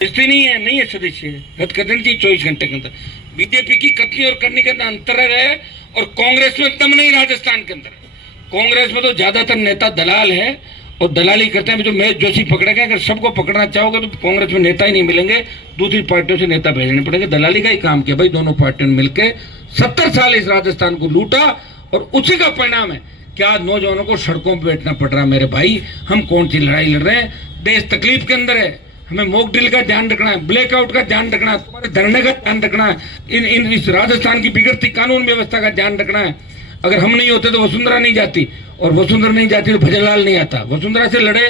इसलिए नहीं है सदस्य, रद्द कर देनी चाहिए 24 घंटे के अंदर। बीजेपी की कथनी और करने के अंदर अंतर है, और कांग्रेस में एकदम नहीं। राजस्थान के अंदर कांग्रेस में तो ज्यादातर नेता दलाल है और दलाली करते हैं। जो महेश जोशी पकड़े गए, अगर सबको पकड़ना चाहोगे तो कांग्रेस में नेता ही नहीं मिलेंगे, दूसरी पार्टियों से नेता भेजने पड़ेंगे। दलाली का ही काम किया भाई दोनों पार्टियों ने मिलकर। 70 साल इस राजस्थान को लूटा, और उसी का परिणाम है कि आज नौजवानों को सड़कों पर बैठना पड़ रहा है। मेरे भाई, हम कौन सी लड़ाई लड़ रहे हैं? देश तकलीफ के अंदर है। हमें मॉक ड्रिल का ध्यान रखना है, ब्लैकआउट का ध्यान रखना है, तुम्हारे धरने का ध्यान रखना है, इस राजस्थान की बिगड़ती कानून व्यवस्था का ध्यान रखना है। अगर हम नहीं होते तो वसुंधरा नहीं जाती, और वसुंधरा नहीं जाती तो भजनलाल नहीं आता। वसुंधरा से लड़े,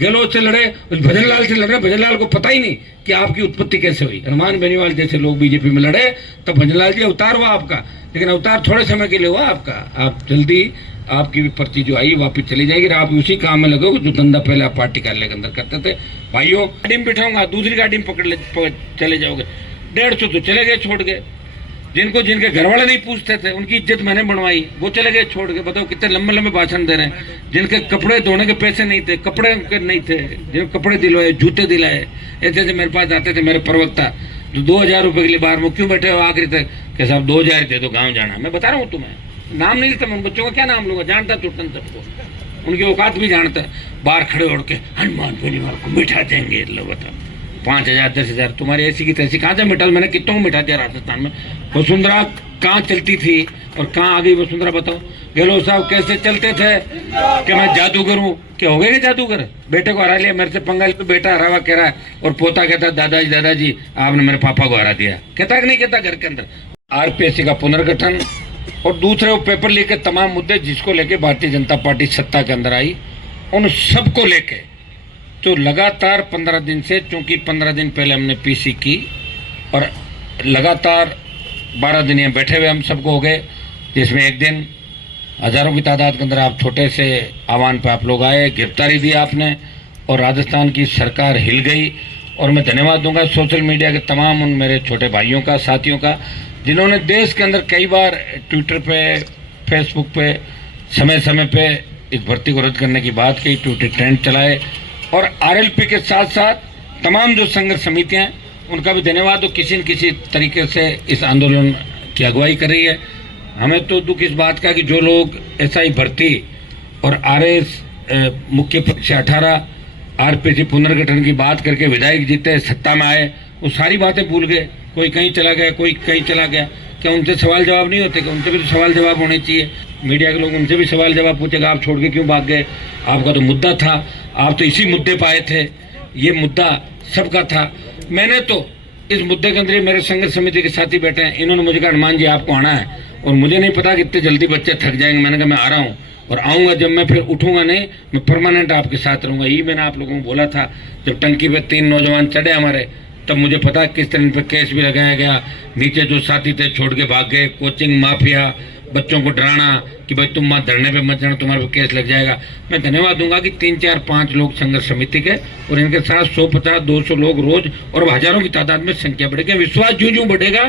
गहलोत से लड़े, भजनलाल से लड़े। भजनलाल को पता ही नहीं कि आपकी उत्पत्ति कैसे हुई। हनुमान बेनीवाल जैसे लोग बीजेपी में लड़े तो भजनलाल जी अवतार हुआ आपका, लेकिन अवतार थोड़े समय के लिए हुआ आपका। आप जल्दी, आपकी भी पर्ची जो आई वापस चली जाएगी, आप उसी काम में लगोगे जो धंधा पहले आप पार्टी कार्यालय के अंदर करते थे। भाइयों, गाड़ी में बिठाऊंगा, दूसरी गाड़ी में चले जाओगे। 150 तो चले गए छोड़ के, जिनके घर वाले नहीं पूछते थे उनकी इज्जत मैंने बनवाई, वो चले गए छोड़ के। बताओ कितने लंबे लंबे भाषण दे रहे हैं। जिनके कपड़े धोने के पैसे नहीं थे, कपड़े नहीं थे, जिन कपड़े दिलवाए, जूते दिलाए, ऐसे मेरे पास आते थे मेरे प्रवक्ता, जो 2000 रुपए के लिए बाहर में क्यों बैठे हो आखिरी तक कि साहब 2000 दे दो, गाँव जाना। मैं बता रहा हूँ तुम्हें, नाम नहीं लेता मैं उन बच्चों का, क्या नाम लूंगा, जानता टूटन सबको, उनकी औकात भी जानता है। बाहर खड़े उड़ के हनुमान बेनीवाल को मिठा देंगे, लो बताओ 5000 10,000, तुम्हारी ऐसी की तैसी कहाँ से मिटा? मैंने कितनों को मिटा दिया राजस्थान में। वसुंधरा कहाँ चलती थी और कहाँ आ गई वसुंधरा? बताओ। गहलोत साहब कैसे चलते थे कि मैं जादूगर हूँ? क्या हो गए जादूगर? बेटे को हरा लिया, मेरे से पंगा लिया, बेटा हरावा कह रहा है, और पोता कहता दादाजी आपने मेरे पापा को हरा दिया। कहता कि नहीं कहता? घर के अंदर आरपीएससी का पुनर्गठन, और दूसरे वो पेपर लेके तमाम मुद्दे जिसको लेके भारतीय जनता पार्टी सत्ता के अंदर आई, उन सबको लेके तो लगातार 15 दिन से, चूंकि 15 दिन पहले हमने पीसी की और लगातार 12 दिन यहाँ बैठे हुए हम सबको हो गए, जिसमें एक दिन हजारों की तादाद के अंदर आप छोटे से आह्वान पर आप लोग आए, गिरफ्तारी दी आपने, और राजस्थान की सरकार हिल गई। और मैं धन्यवाद दूंगा सोशल मीडिया के तमाम उन मेरे छोटे भाइयों का, साथियों का, जिन्होंने देश के अंदर कई बार ट्विटर पे, फेसबुक पे समय समय पे इस भर्ती को रद्द करने की बात की, ट्विटर ट्रेंड चलाए। और आरएलपी के साथ साथ तमाम जो संघर्ष समितियां हैं उनका भी धन्यवाद हो, किसी न किसी तरीके से इस आंदोलन की अगुवाई कर रही है। हमें तो दुख इस बात का कि जो लोग एसआई भर्ती और आरएस मुख्य परीक्षा 18 आरपीसी पुनर्गठन की बात करके विधायक जीते, सत्ता में आए, वो सारी बातें भूल गए। कोई कहीं चला गया, कोई कहीं चला गया। क्या उनसे सवाल जवाब नहीं होते? कि उनसे भी तो सवाल जवाब होने चाहिए। मीडिया के लोग उनसे भी सवाल जवाब पूछेगा, आप छोड़ के क्यों भाग गए? आपका तो मुद्दा था, आप तो इसी मुद्दे पर आए थे, ये मुद्दा सबका था। मैंने तो इस मुद्दे के अंदर मेरे संघर्ष समिति के साथी बैठे हैं, इन्होंने मुझे कहा हनुमान जी आपको आना है, और मुझे नहीं पता कि इतने जल्दी बच्चे थक जाएंगे। मैंने कहा मैं आ रहा हूँ, और आऊँगा जब मैं फिर उठूँगा नहीं, मैं परमानेंट आपके साथ रहूँगा। यही मैंने आप लोगों को बोला था। जब टंकी पे 3 नौजवान चढ़े हमारे, तब मुझे पता किस तरह पे केस भी लगाया गया। नीचे जो साथी थे छोड़ के भाग गए, कोचिंग माफिया, बच्चों को डराना कि भाई तुम मत धरने पे मत जाना, तुम्हारे पे केस लग जाएगा। मैं धन्यवाद दूंगा कि 3 4 5 लोग संघर्ष समिति के, और इनके साथ 150 200 लोग रोज, और हजारों की तादाद में संख्या बढ़ेगी। विश्वास ज्यों बढ़ेगा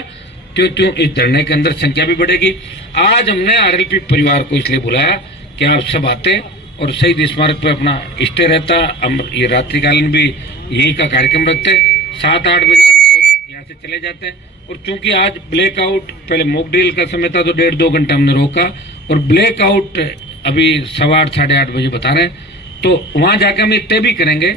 त्यों त्यों इस धरने के अंदर संख्या भी बढ़ेगी। आज हमने आरएलपी परिवार को इसलिए बुलाया कि आप सब आते और शहीद स्मारक पर अपना स्टे रहता। हम ये रात्रिकालीन भी यही का कार्यक्रम रखते, 7-8 बजे हम रोज यहाँ से चले जाते हैं। और चूंकि आज ब्लैकआउट, पहले मॉक ड्रिल का समय था तो 1.5-2 घंटा हमने रोका, और ब्लैकआउट अभी 8:15 साढ़े 8 बजे बता रहे हैं। तो वहाँ जाकर हम तय भी करेंगे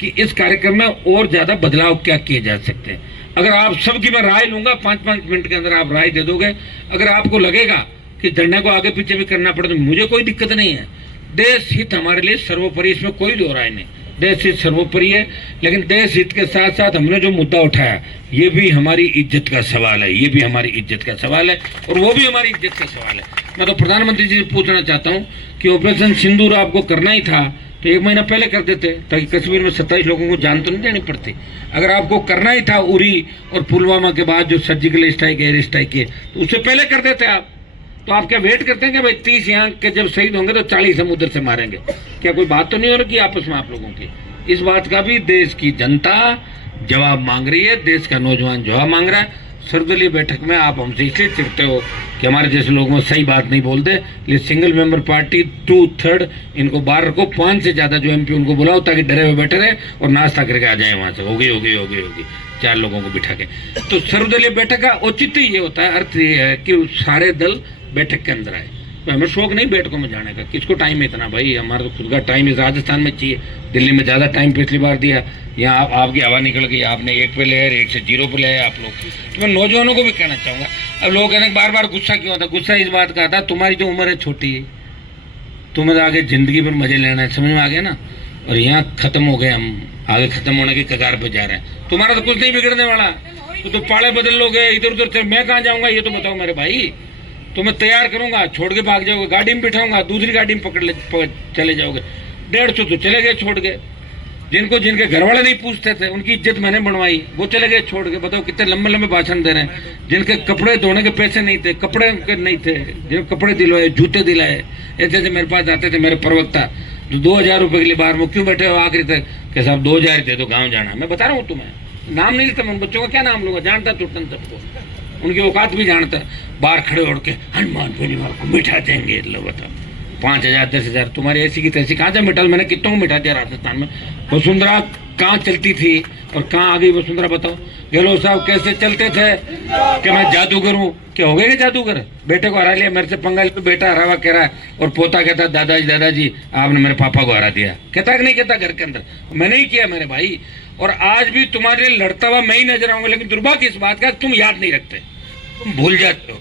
कि इस कार्यक्रम में और ज़्यादा बदलाव क्या किए जा सकते हैं। अगर आप सबकी मैं राय लूँगा, 5-5 मिनट के अंदर आप राय दे दोगे। अगर आपको लगेगा कि धरने को आगे पीछे भी करना पड़े तो मुझे कोई दिक्कत नहीं है। देश हित हमारे लिए सर्वोपरि, इसमें कोई दो राय नहीं। देश हित सर्वोपरि है, लेकिन देश हित के साथ साथ हमने जो मुद्दा उठाया ये भी हमारी इज्जत का सवाल है, ये भी हमारी इज्जत का सवाल है, और वो भी हमारी इज्जत का सवाल है। मैं तो प्रधानमंत्री जी से पूछना चाहता हूँ कि ऑपरेशन सिंदूर आपको करना ही था तो 1 महीना पहले कर देते, ताकि कश्मीर में 27 लोगों को जान तो नहीं देनी पड़ती। अगर आपको करना ही था उरी और पुलवामा के बाद जो सर्जिकल स्ट्राइक, एयर स्ट्राइक किए, तो उससे पहले कर देते आप। तो आप क्या वेट करते हैं कि भाई 30 यहाँ के जब शहीद होंगे तो 40 हम उधर से मारेंगे? क्या कोई बात तो नहीं हो रही आपस में आप लोगों की? इस बात का भी देश की जनता जवाब मांग रही है, देश का नौजवान जवाब मांग रहा है। सर्वदलीय बैठक में आप हमसे इसलिए चिढ़ते हो कि हमारे जैसे लोगों में सही बात नहीं बोलते, ये सिंगल मेंबर पार्टी 2/3 इनको बाहर रखो, 5 से ज़्यादा जो MP उनको बुलाओ ताकि डरे हुए बैठे रहे और नाश्ता करके आ जाए वहाँ से। होगी 4 लोगों को बिठा के। तो सर्वदलीय बैठक का औचित्य ये होता है, अर्थ ये है कि सारे दल बैठक के अंदर आए। तो हमें शौक नहीं बैठकों में जाने का, किसको टाइम है इतना भाई, हमारा तो खुद का टाइम है, राजस्थान में चाहिए। दिल्ली में ज़्यादा टाइम पिछली बार दिया, यहाँ आपकी हवा निकल गई, आपने 1 पे ले आए, 1 से 0 पे ले आए आप लोग। तो मैं नौजवानों को भी कहना चाहूँगा, अब लोग कहने बार बार गुस्सा क्यों आता, गुस्सा इस बात का आता तुम्हारी जो उम्र है छोटी है, तुम्हें आगे ज़िंदगी पर मजे लेना है, समझ में आ गया ना। और यहाँ ख़त्म हो गए, हम आगे ख़त्म होने की कगार पर जा रहे हैं। तुम्हारा तो कुछ नहीं बिगड़ने वाला, तो पाले बदल लोगे इधर उधर, मैं कहाँ जाऊँगा ये तो बताओ मेरे भाई। तो मैं तैयार करूंगा, छोड़ के भाग जाओगे, गाड़ी में बिठाऊंगा, दूसरी गाड़ी में चले जाओगे। 150 तो चले गए छोड़ के, जिनके घर वाले नहीं पूछते थे उनकी इज्जत मैंने बनवाई, वो चले गए छोड़ के। बताओ कितने लंबे लंबे भाषण दे रहे हैं। जिनके कपड़े धोने के पैसे नहीं थे, कपड़े नहीं थे, जिनके कपड़े दिलवाए, जूते दिलाए, ऐसे मेरे पास आते थे मेरे प्रवक्ता जो 2000 रुपये के लिए बाहर में क्यों बैठे हो आखिरी तक कि साहब 2000 दे दो गाँव जाना। मैं बता रहा हूँ तुम्हें, नाम नहीं लेता मैं, बच्चों का क्या नाम लूंगा, जानता टूटन सबको, उनकी औकात भी जानता है। बाहर खड़े उड़ के हनुमान परिवार को मिठा देंगे, लो बताओ 5000 10,000 तुम्हारी ऐसी की तैसी कहाँ से मिटा, मैंने कितनों को मिटा दिया राजस्थान में। वसुंधरा कहाँ चलती थी और कहाँ आ गई वसुंधरा बताओ। गहलोत साहब कैसे चलते थे कि मैं जादूगर हूँ, क्या हो गए जादूगर, बेटे को हरा लिया, मेरे से पंगा लिया, बेटा हरा हुआ कह रहा है और पोता कहता दादाजी आपने मेरे पापा को हरा दिया, कहता कि नहीं कहता घर के अंदर, मैंने ही किया मेरे भाई। और आज भी तुम्हारे लिए लड़ता हुआ मैं ही नजर आऊंगा, लेकिन दुर्भाग्य इस बात का तुम याद नहीं रखते, तुम भूल जाते हो।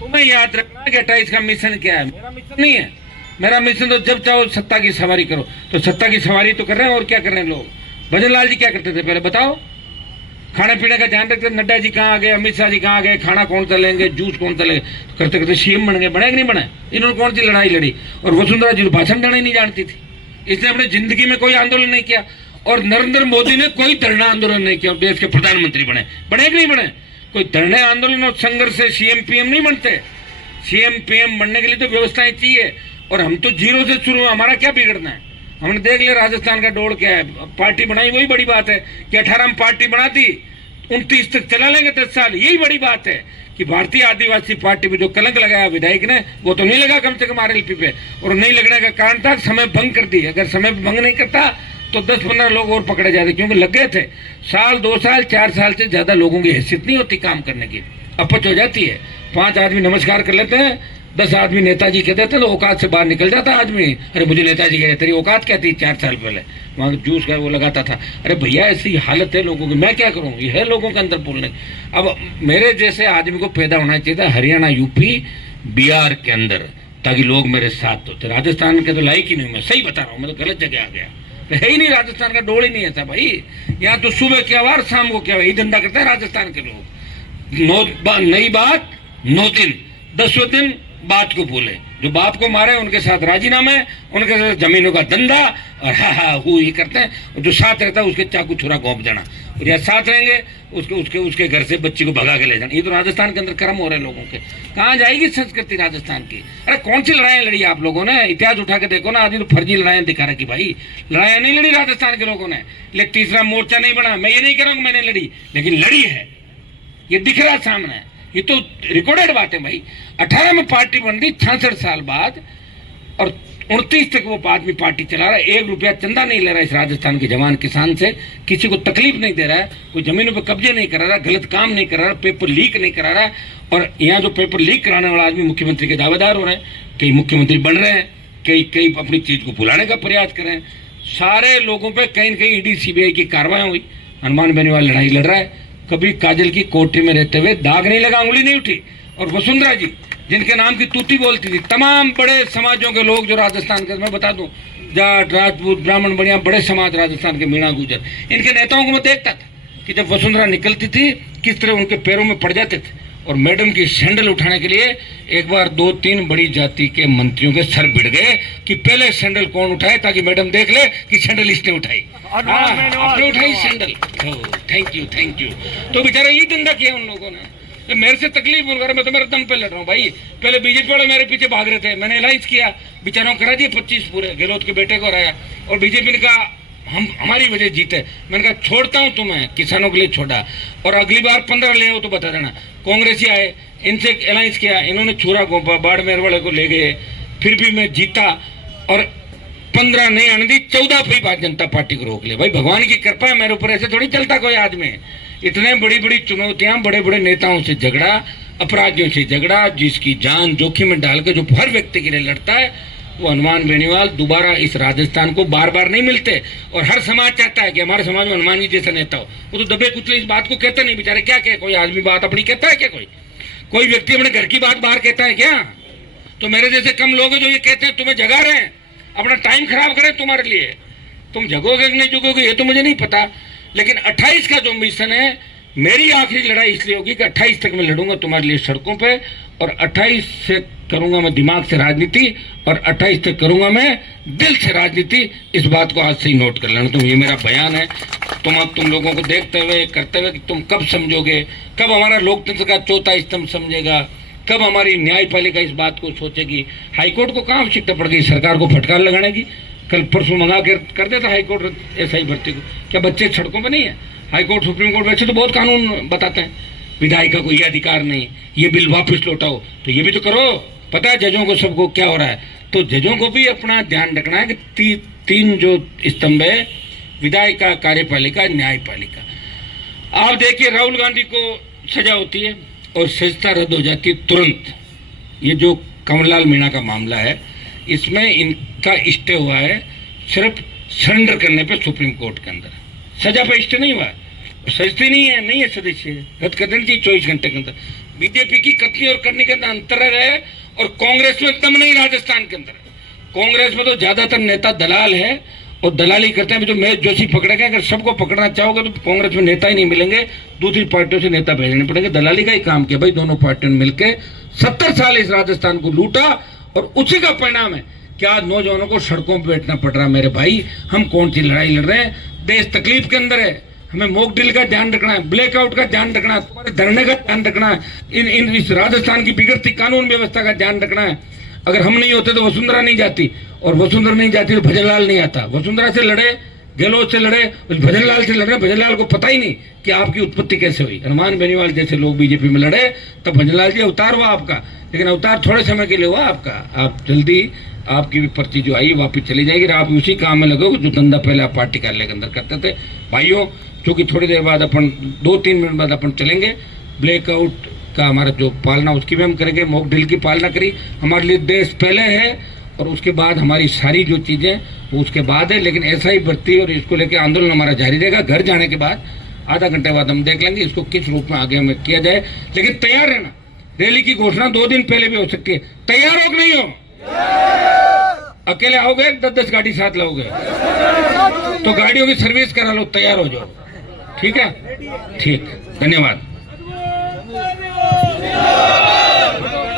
तुम्हें याद रखना है कि 28 का मिशन क्या है, मेरा मिशन नहीं है। मेरा मिशन तो जब चाहो सत्ता की सवारी करो, तो सत्ता की सवारी तो कर रहे हैं और क्या कर रहे हैं लोग। भजन लाल जी क्या करते थे पहले बताओ, खाने पीने का ध्यान रखते, नड्डा जी कहाँ आ गए, अमित शाह जी कहाँ आ गए, खाना कौन सा लेंगे, जूस कौन सा लेंगे, करते करते CM बन गए, बने कि नहीं बने। इन्होंने कौन सी लड़ाई लड़ी, और वसुंधरा जी तो भाषण देना ही नहीं जानती थी, इसने अपनी जिंदगी में कोई आंदोलन नहीं किया। और नरेंद्र मोदी ने कोई धरना आंदोलन नहीं किया और देश के प्रधानमंत्री बने कि नहीं बने। कोई धरने आंदोलन और संघर्ष से CM PM नहीं बनते। CM PM बनने के लिए तो व्यवस्थाएं चाहिए, और हम तो 0 से शुरू हुआ, हमारा क्या बिगड़ना है। हमने देख लिया राजस्थान का दौड़ क्या है, पार्टी बनाई वही बड़ी बात है कि 18 में पार्टी बना दी, 29 तक चला लेंगे 10 साल, यही बड़ी बात है। कि भारतीय आदिवासी पार्टी पे जो कलंक लगाया विधायक ने, वो तो नहीं लगा कम से कम RLP पे, और नहीं लगने का कारण था समय भंग कर दी। अगर समय भंग नहीं करता तो 10-15 लोग और पकड़े जाते, क्योंकि लग गए थे। साल 2 साल 4 साल से ज्यादा लोगों की हैसियत नहीं होती काम करने की, अपच हो जाती है। 5 आदमी नमस्कार कर लेते हैं, 10 आदमी नेताजी कह देते हैं, तो औकात से बाहर निकल जाता आदमी। अरे मुझे नेताजी कह रहे, तेरी औकात क्या थी 4 साल पहले, वहाँ जूस का वो लगाता था। अरे भैया ऐसी हालत है लोगों की, मैं क्या करूँ, ये है लोगों के अंदर बोलने। अब मेरे जैसे आदमी को पैदा होना चाहिए था हरियाणा, UP, बिहार के अंदर, ताकि लोग मेरे साथ होते। राजस्थान के तो लायक ही नहीं, मैं सही बता रहा हूँ, मैं तो गलत जगह आ गया, है ही नहीं राजस्थान का डोल ही नहीं ऐसा भाई। यहाँ तो सुबह क्या वार शाम को क्या, यही धंधा करते हैं राजस्थान के लोग। नई बात 9 दिन, 10वें दिन बात को भूले, जो बाप को मारे उनके साथ राजीनामे, उनके साथ जमीनों का धंधा, और ही करते हैं। और जो साथ रहता है उसके चाकू छुरा घोंप देना, और या साथ रहेंगे उसके घर से बच्ची को भगा के ले जाना। ये तो राजस्थान के अंदर कर्म हो रहे हैं लोगों के। कहाँ जाएगी संस्कृति राजस्थान की। अरे कौन सी लड़ाई लड़ी आप लोगों ने, इतिहास उठा के देखो ना, आदमी तो फर्जी लड़ाइयां दिखा रहा कि भाई लड़ाइयां नहीं लड़ी राजस्थान के लोगों ने। लेकिन तीसरा मोर्चा नहीं बना, मैं ये नहीं कह रहा हूँ मैंने लड़ी, लेकिन लड़ी है, ये दिख रहा सामने, ये तो रिकॉर्डेड बात है भाई। 18 में पार्टी बन गई 66 साल बाद, और 29 तक वो आदमी पार्टी चला रहा है। 1 रुपया चंदा नहीं ले रहा है इस राजस्थान के जवान किसान से, किसी को तकलीफ नहीं दे रहा है, कोई जमीनों पर कब्जे नहीं करा रहा, गलत काम नहीं करा रहा, पेपर लीक नहीं करा रहा। और यहाँ जो पेपर लीक कराने वाला आदमी मुख्यमंत्री के दावेदार हो रहे हैं, कई मुख्यमंत्री बन रहे हैं, कई अपनी चीज को भुलाने का प्रयास कर रहे हैं। सारे लोगों पर कहीं न कहीं ED CBI की कार्रवाई हुई। हनुमान बेनीवाल लड़ाई लड़ रहा है, कभी काजल की कोठरी में रहते हुए दाग नहीं लगा, उंगली नहीं उठी। और वसुंधरा जी जिनके नाम की तूती बोलती थी, तमाम बड़े समाजों के लोग जो राजस्थान के, मैं बता दूं, जाट राजपूत ब्राह्मण बढ़िया बड़े समाज राजस्थान के, मीणा गुजर, इनके नेताओं को मैं देखता था कि जब वसुंधरा निकलती थी किस तरह उनके पैरों में पड़ जाते थे। और मैडम की सैंडल उठाने के लिए एक बार 2-3 बड़ी जाति के मंत्रियों के सर भिड़ गए कि पहले सैंडल कौन उठाए, ताकि मैडम देख ले कि सैंडल इसने उठाई। आपने उठाई सैंडल, थैंक यू। तो बेचारा ये धंधा किया उन लोगों ने। तो मेरे से तकलीफ बोल रहा, मैं तो मेरे दम पे लड़ रहा हूँ भाई। पहले BJP वाले मेरे पीछे भाग रहे थे, मैंने अलाइंस किया, बेचारों करा दिए 25 पूरे, गहलोत के बेटे को हराया। और BJP ने कहा हम हमारी वजह जीते। मैंने कहा छोड़ता हूं तुम्हें, किसानों के लिए छोड़ा, और अगली बार 15 ले आओ तो बता देना। कांग्रेस ही आए, इनसे अलायंस किया, इन्होंने छुरा गोपा, बाड़मेर वाले को ले गए, फिर भी मैं जीता और 15 नहीं आने दी, 14 फिर भारतीय जनता पार्टी को रोक लिया। भाई भगवान की कृपा है मेरे ऊपर, ऐसे थोड़ी चलता कोई आदमी। इतने बड़ी बड़ी चुनौतियां, बड़े बड़े नेताओं से झगड़ा, अपराधियों से झगड़ा, जिसकी जान जोखिम में डाल के जो हर व्यक्ति के लिए लड़ता है, वो हनुमान बेनीवाल दोबारा इस राजस्थान को बार बार नहीं मिलते। और हर समाज चाहता है कि हमारे समाज में हनुमान जी जैसा नेता हो। वो तो दबे कुचले इस बात को कहते नहीं बेचारे, क्या कहे, कोई आदमी बात अपनी कहता है क्या? कोई व्यक्ति अपने घर की बात बाहर कहता है क्या? तो मेरे जैसे कम लोग हैं जो ये कहते हैं तुम्हें जगा रहे हैं, अपना टाइम खराब करें तुम्हारे लिए। तुम जगोगे कि नहीं जगोगे ये तो मुझे नहीं पता, लेकिन 28 का जो मिशन है, मेरी आखिरी लड़ाई इसलिए होगी कि 28 तक मैं लड़ूंगा तुम्हारे लिए सड़कों पे, और 28 से करूंगा मैं दिमाग से राजनीति, और 28 तक करूंगा मैं दिल से राजनीति। इस बात को आज से ही नोट कर लेना तुम, ये मेरा बयान है। तुम लोगों को देखते हुए करते हुए कि तुम कब समझोगे, कब हमारा लोकतंत्र का चौथा स्तंभ समझेगा, कब हमारी न्यायपालिका इस बात को सोचेगी। हाईकोर्ट को कहाँ आवश्यकता पड़ गई सरकार को फटकार लगाने की? कल परसों मंगा कर देता हाईकोर्ट एसआई भर्ती को। क्या बच्चे सड़कों पर नहीं है? हाईकोर्ट सुप्रीम कोर्ट वैसे तो बहुत कानून बताते हैं, विधायिका को ये अधिकार नहीं, ये बिल वापस लौटाओ, तो ये भी तो करो। पता है जजों को सबको क्या हो रहा है, तो जजों को भी अपना ध्यान रखना है कि तीन जो स्तंभ है, विधायिका, कार्यपालिका, न्यायपालिका। आप देखिए राहुल गांधी को सजा होती है और सजता रद्द हो जाती है तुरंत। ये जो कंवरलाल मीणा का मामला है, इसमें इनका स्टे हुआ है सिर्फ सरेंडर करने पे सुप्रीम कोर्ट के अंदर, सजा पे स्टे नहीं हुआ है। सजती नहीं है सदस्य, रद्द कर देनी चाहिए 24 घंटे के अंदर। बीजेपी की कथनी और करने के अंदर अंतर है, और कांग्रेस में दम नहीं राजस्थान के अंदर। कांग्रेस में तो ज्यादातर नेता दलाल है और दलाली करते हैं। जो महेश जोशी पकड़े गए, अगर सबको पकड़ना चाहोगे तो कांग्रेस में नेता ही नहीं मिलेंगे, दूसरी पार्टियों से नेता भेजने पड़ेंगे। दलाली का ही काम किया भाई दोनों पार्टियों ने मिलकर, 70 साल इस राजस्थान को लूटा, और उसी का परिणाम है कि आज नौजवानों को सड़कों पर बैठना पड़ रहा है। मेरे भाई, हम कौन सी लड़ाई लड़ रहे हैं? देश तकलीफ के अंदर है, हमें मॉक ड्रिल का ध्यान रखना है, ब्लैकआउट का ध्यान रखना है, तुम्हारे धरने का ध्यान रखना है, इस राजस्थान की बिगड़ती कानून व्यवस्था का ध्यान रखना है। अगर हम नहीं होते तो वसुंधरा नहीं जाती, और वसुंधरा नहीं जाती तो भजनलाल नहीं आता। वसुंधरा से लड़े, गहलोत से लड़े, भजनलाल से लड़े। भजनलाल को पता ही नहीं कि आपकी उत्पत्ति कैसे हुई। हनुमान बेनीवाल जैसे लोग बीजेपी में लड़े, तब भजनलाल जी अवतार हुआ आपका, लेकिन अवतार थोड़े समय के लिए हुआ आपका। आप जल्दी, आपकी भी पर्ची जो आई वापिस चली जाएगी, आप उसी काम में लगोगे जो धंधा पहले आप पार्टी कार्यालय के अंदर करते थे। भाइयों, क्योंकि थोड़ी देर बाद अपन 2-3 मिनट बाद अपन चलेंगे, ब्लैकआउट का हमारा जो पालना उसकी भी हम करेंगे, मॉक ड्रिल की पालना करी। हमारे लिए देश पहले है और उसके बाद हमारी सारी जो चीज़ें वो उसके बाद है। लेकिन ऐसा ही बढ़ती और इसको लेकर आंदोलन हमारा जारी रहेगा। घर जाने के बाद आधा घंटे बाद हम देख लेंगे इसको किस रूप में आगे हमें किया जाए, लेकिन तैयार रहना। रैली की घोषणा 2 दिन पहले भी हो सकती है। तैयार हो कि नहीं हो? अकेले आओगे, 10-10 गाड़ी साथ लाओगे तो गाड़ियों की सर्विस करा लो, तैयार हो जाओ। ठीक है, ठीक, धन्यवाद।